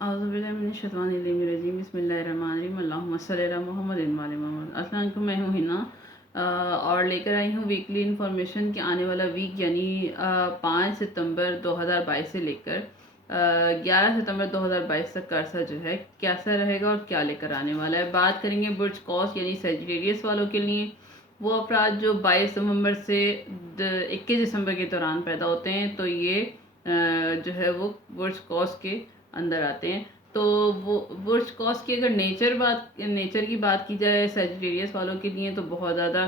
औज़ुबिल्लाहिमिनश्शैतानिर्रजीम बिस्मिल्लाहिर्रहमानिर्रहीम अल्लाहुम्मा सल्लि अला मुहम्मदिन व आलि मुहम्मद। अस्सलाम वालेकुम, मैं हूँ हिना और लेकर आई हूँ वीकली इन्फॉर्मेशन कि आने वाला वीक यानी 5 सितंबर 2022 से लेकर 11 सितंबर 2022 तक का अरसा जो है कैसा रहेगा और क्या लेकर आने वाला है। बात करेंगे बुर्ज कौस यानी सेजिटेरियस वालों के लिए। वो अफराद जो 22 नवंबर से 21 दिसंबर के दौरान पैदा होते हैं, तो ये जो है वो बुर्ज कौस के अंदर आते हैं। तो वो बुर्ज कौस की अगर नेचर की बात की जाए सेजिटेरियस वालों के लिए, तो बहुत ज़्यादा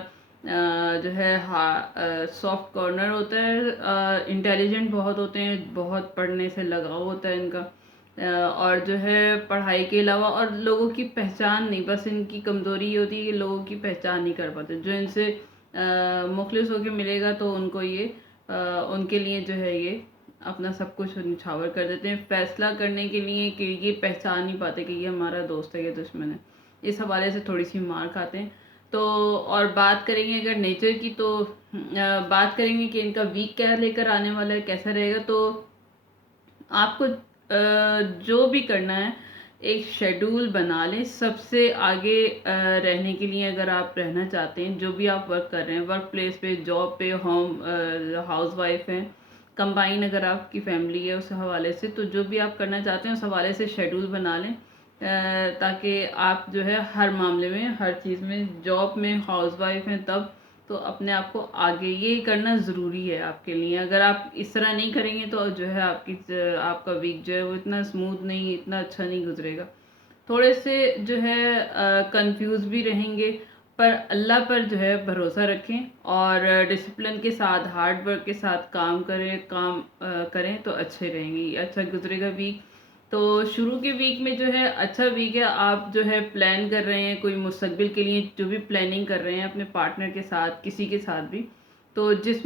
जो है सॉफ्ट कॉर्नर होता है, इंटेलिजेंट बहुत होते हैं, बहुत पढ़ने से लगाव होता है इनका। और जो है पढ़ाई के अलावा और लोगों की पहचान नहीं, बस इनकी कमज़ोरी ये होती है कि लोगों की पहचान नहीं कर पाते। जो इनसे मुखलिस होकर मिलेगा तो उनको ये उनके लिए जो है ये अपना सब कुछ निछावर कर देते हैं, फैसला करने के लिए कि ये पहचान नहीं पाते कि ये हमारा दोस्त है या दुश्मन है। इस हवाले से थोड़ी सी मार खाते हैं। तो और बात करेंगे अगर नेचर की, तो बात करेंगे कि इनका वीक क्या लेकर आने वाला है, कैसा रहेगा। तो आपको जो भी करना है एक शेड्यूल बना लें। सबसे आगे रहने के लिए, अगर आप रहना चाहते हैं, जो भी आप वर्क कर रहे हैं, वर्क प्लेस पे, जॉब पे, होम हाउस वाइफ हैं, कंबाइन अगर आपकी फैमिली है उस हवाले से, तो जो भी आप करना चाहते हैं उस हवाले से शेड्यूल बना लें, ताकि आप जो है हर मामले में, हर चीज़ में, जॉब में, हाउस वाइफ हैं तब, तो अपने आप को आगे ये करना ज़रूरी है आपके लिए। अगर आप इस तरह नहीं करेंगे तो जो है आपका वीक जो है वो इतना स्मूथ नहीं, इतना अच्छा नहीं गुजरेगा। थोड़े से जो है कंफ्यूज भी रहेंगे, पर अल्लाह पर जो है भरोसा रखें और डिसिप्लिन के साथ, हार्ड वर्क के साथ काम करें तो अच्छे रहेंगे, अच्छा गुजरेगा वीक। तो शुरू के वीक में जो है अच्छा वीक है। आप जो है प्लान कर रहे हैं कोई मुस्तकबिल के लिए, जो भी प्लानिंग कर रहे हैं अपने पार्टनर के साथ, किसी के साथ भी, तो जिस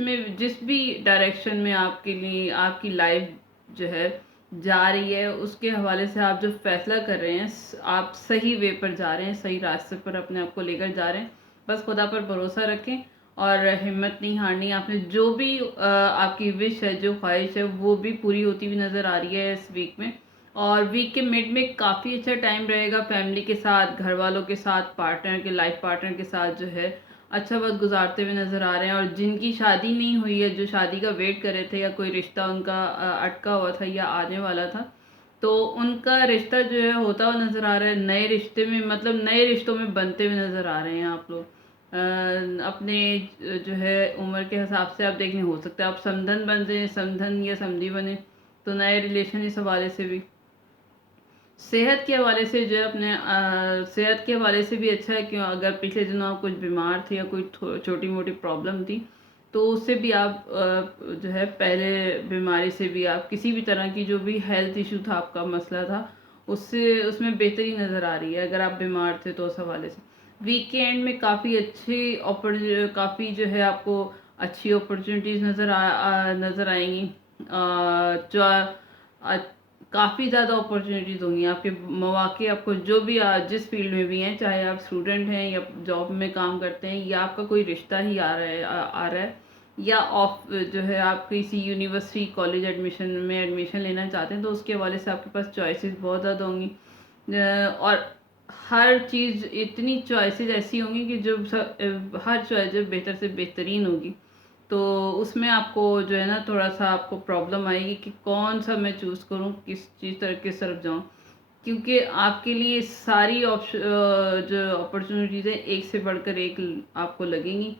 भी डायरेक्शन में आपके लिए आपकी लाइफ जो है जा रही है, उसके हवाले से आप जो फैसला कर रहे हैं, आप सही वे पर जा रहे हैं, सही रास्ते पर अपने आप को लेकर जा रहे हैं। बस खुदा पर भरोसा रखें और हिम्मत नहीं हारनी। आपने जो भी आपकी विश है, जो ख्वाहिश है, वो भी पूरी होती हुई नज़र आ रही है इस वीक में। और वीक के मिड में काफ़ी अच्छा टाइम रहेगा फैमिली के साथ, घर वालों के साथ, लाइफ पार्टनर के साथ जो है अच्छा वक्त गुजारते हुए नज़र आ रहे हैं। और जिनकी शादी नहीं हुई है, जो शादी का वेट कर रहे थे या कोई रिश्ता उनका अटका हुआ था या आने वाला था, तो उनका रिश्ता जो है होता हुआ नज़र आ रहा है। नए रिश्ते में, मतलब नए रिश्तों में बनते हुए नज़र आ रहे हैं आप लोग। अपने जो है उम्र के हिसाब से आप देखें, हो सकता है आप समधन बन जाए, समधन या समधी बने, तो नए रिलेशन इस हवाले से भी। सेहत के हवाले से जो है सेहत के हवाले से भी अच्छा है, क्यों अगर पिछले दिनों आप कुछ बीमार थे या कोई छोटी मोटी प्रॉब्लम थी, तो उससे भी आप जो है पहले बीमारी से भी आप किसी भी तरह की जो भी हेल्थ इशू था, आपका मसला था, उससे उसमें बेहतरी नज़र आ रही है अगर आप बीमार थे तो। उस हवाले से वीकेंड में काफ़ी जो है आपको अच्छी अपॉर्चुनिटीज़ नज़र आएंगी। जो काफ़ी ज़्यादा अपॉर्चुनिटीज़ होंगी, आपके मौके, आपको जो भी जिस फील्ड में भी हैं, चाहे आप स्टूडेंट हैं या जॉब में काम करते हैं, या आपका कोई रिश्ता ही आ रहा है, या ऑफ जो है आप किसी यूनिवर्सिटी कॉलेज एडमिशन लेना चाहते हैं, तो उसके हवाले से आपके पास चॉइसेस बहुत ज़्यादा होंगी। और हर चीज़, इतनी चॉइसेस ऐसी होंगी कि हर चॉइस बेहतर से बेहतरीन होगी। तो उसमें आपको जो है ना थोड़ा सा आपको प्रॉब्लम आएगी कि कौन सा मैं चूज़ करूँ, किस तरफ जाऊँ, क्योंकि आपके लिए सारी जो अपॉर्चुनिटीज़ है एक से बढ़कर एक आपको लगेंगी।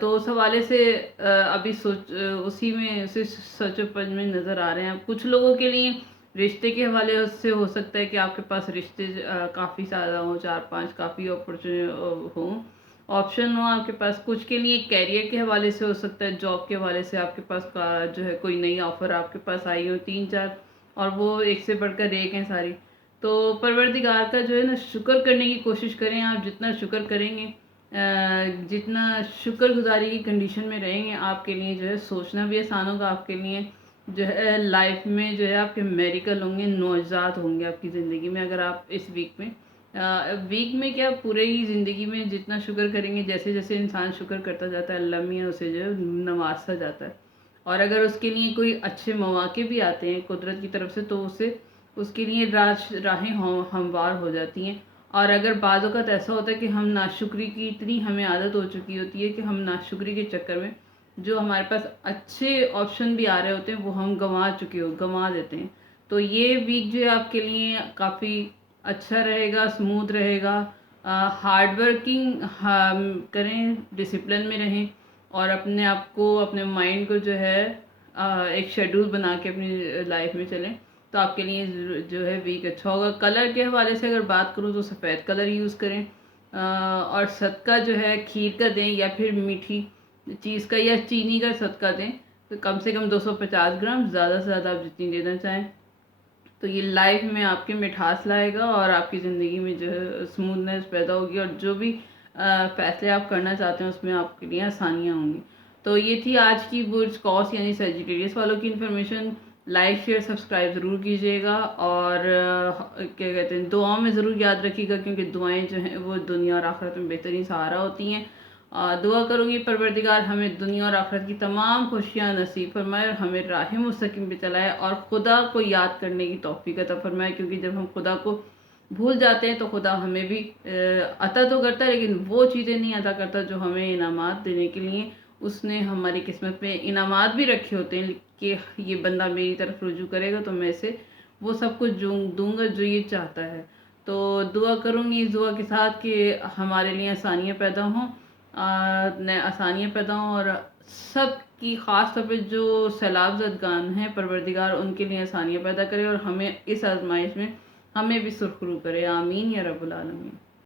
तो उस हवाले से अभी उसी सोचोपन में नज़र आ रहे हैं। कुछ लोगों के लिए रिश्ते के हवाले से हो सकता है कि आपके पास रिश्ते काफ़ी ज़्यादा हों, 4-5 काफ़ी अपॉर्चुनिटी हों, ऑप्शन हो आपके पास। कुछ के लिए कैरियर के हवाले से हो सकता है, जॉब के हवाले से आपके पास का जो है कोई नई ऑफ़र आपके पास आई हो 3-4, और वो एक से बढ़कर एक हैं सारी। तो परवरदिगार का जो है ना शुक्र करने की कोशिश करें। आप जितना शुक्र करेंगे, जितना शुक्रगुजारी की कंडीशन में रहेंगे, आपके लिए जो है सोचना भी आसान होगा। आपके लिए जो है लाइफ में जो है आपके मेरिकल होंगे, नौजात होंगे आपकी ज़िंदगी में, अगर आप इस वीक में क्या, पूरे ही ज़िंदगी में जितना शुक्र करेंगे, जैसे जैसे इंसान शुक्र करता जाता है, अल्लाह मियाँ उसे जो है नवाजता जाता है। और अगर उसके लिए कोई अच्छे मौके भी आते हैं कुदरत की तरफ से, तो उसके लिए राहें हमवार हो जाती हैं। और अगर बाज़ औक़ात ऐसा होता है कि हम नाशुक्री की इतनी हमें आदत हो चुकी होती है कि हम नाशुक्री के चक्कर में जो हमारे पास अच्छे ऑप्शन भी आ रहे होते हैं वो हम गंवा देते हैं। तो ये वीक जो है आपके लिए काफ़ी अच्छा रहेगा, स्मूथ रहेगा। हार्ड वर्किंग करें, डिसिप्लिन में रहें और अपने आप को, अपने माइंड को जो है एक शेड्यूल बना के अपनी लाइफ में चलें, तो आपके लिए जो है वीक अच्छा होगा। कलर के हवाले से अगर बात करूँ तो सफ़ेद कलर यूज़ करें और सदका जो है खीर का दें या फिर मीठी चीज़ का या चीनी का सदका दें। तो कम से कम 250 ग्राम, ज़्यादा से ज़्यादा आप जितनी देना चाहें। तो ये लाइफ में आपके मिठास लाएगा और आपकी ज़िंदगी में जो है स्मूथनेस पैदा होगी और जो भी फ़ैसले आप करना चाहते हैं उसमें आपके लिए आसानियाँ होंगी। तो ये थी आज की बुर्ज कॉस यानी सेजिटेरियस वालों की इन्फॉर्मेशन। लाइक शेयर सब्सक्राइब ज़रूर कीजिएगा और क्या कहते हैं, दुआओं में ज़रूर याद रखिएगा, क्योंकि दुआएं जो हैं वो दुनिया और आखिरत में बेहतरीन सहारा होती हैं। दुआ करूँगी परवरदिगार हमें दुनिया और आखिरत की तमाम खुशियाँ नसीब फरमाए और हमें राह मुस्तकीम पे चलाए और खुदा को याद करने की तौफीक अता फरमाए, क्योंकि जब हम खुदा को भूल जाते हैं तो खुदा हमें भी अता तो करता है, लेकिन वो चीज़ें नहीं अता करता जो हमें इनामात देने के लिए उसने हमारी किस्मत में इनामात भी रखे होते हैं कि ये बंदा मेरी तरफ रुजू करेगा तो मैं इसे वो सब कुछ दूंगा जो ये चाहता है। तो दुआ करूँगी इस दुआ के साथ कि हमारे लिए आसानियाँ पैदा हों, आसानियाँ पैदा हों और सब की ख़ास तौर पे जो सैलाब ज़दगान हैं परवरदिगार उनके लिए आसानियाँ पैदा करे और हमें इस आजमाइश में हमें भी सुरखरू करे। आमीन या रब्बुल आलमीन।